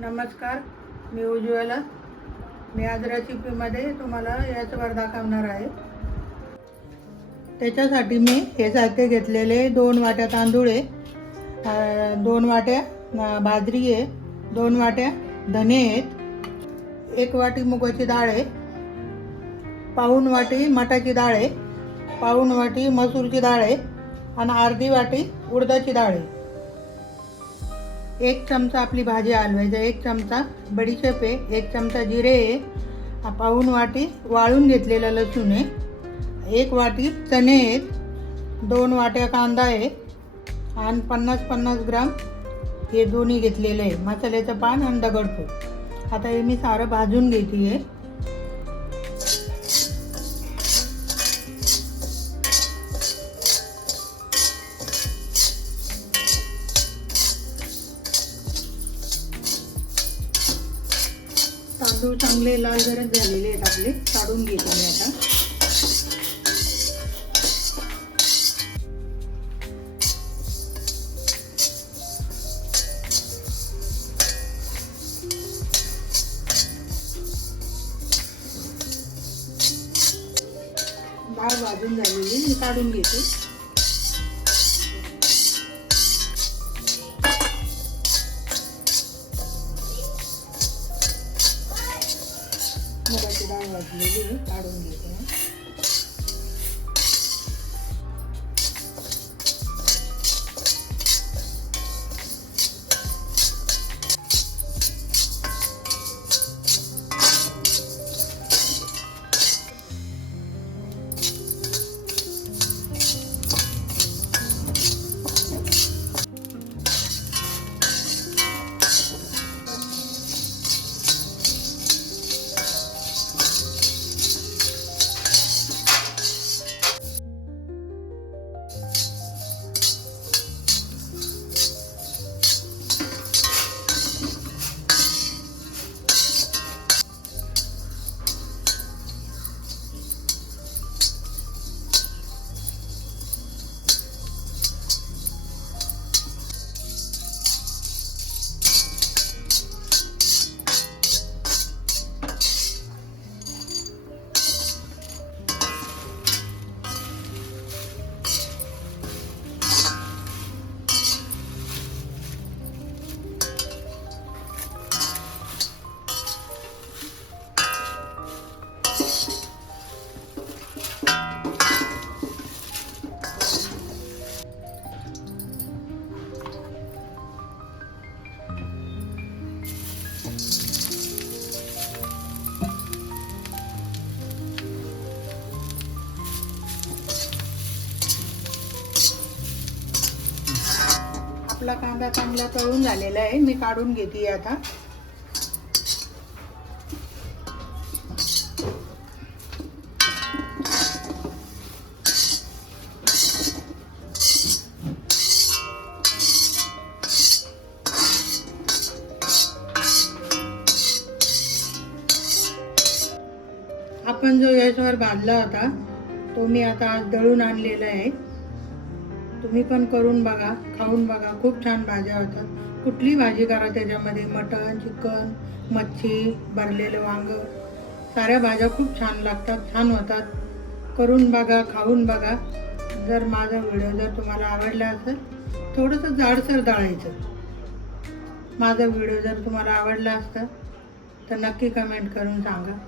नमस्कार, मी उज्ज्वला. मी आज रेसिपीमध्ये तुम्हाला याचवर दाखवणार आहे. त्याच्यासाठी मी हे साहित्य घेतलेले 2 वाट्या तांदूळ आहे, 2 वाट्या बाजरी आहे, 2 वाट्या धने आहेत, 1 वाटी मुगाची डाळ आहे, पाऊण वाटी मटाची डाळ आहे, पाऊण वाटी मसूरची डाळ आहे आणि अर्धी वाटी उडदाची डाळ आहे. 1 चमचा आपली भाजी हलवायचा, 1 चमचा बडीशेप आहे, 1 चमचा जिरे आहे, पाऊण वाटी वाळून घेतलेला लसूण आहे, 1 वाटी चणे आहेत, 2 वाट्या कांदा आहे आणि 50-50 ग्राम हे दोन्ही घेतलेलं आहे, मसाल्याचं पान आणि दगडफूल. आता हे मी सारं भाजून घेते आहे. तांदूळ चांगले लाल गरज झालेले आहेत आपले, काढून घेते मी आता. डाळ भाजून झालेली मी काढून घेते. मुगाची डाळ भाजलेली काढून घेते. आपला कांदा चांगला तळून झालेला आहे, मी काढून घेते आता. आपण जो गॅसवर भाजला होता तो मी आता आज दळून आणलेला आहे. तुम्ही पण करून बघा, खाऊन बघा, खूप छान भाज्या होतात. कुठली भाजी करा त्याच्यामध्ये, मटण, चिकन, मच्छी, भरलेलं वांग, साऱ्या भाज्या खूप छान लागतात, छान होतात. करून बघा, खाऊन बघा. जर माझा व्हिडिओ जर तुम्हाला आवडला असेल, थोडंसं जाडसर दळायचं. माझा व्हिडिओ जर तुम्हाला आवडला असता तर नक्की कमेंट करून सांगा.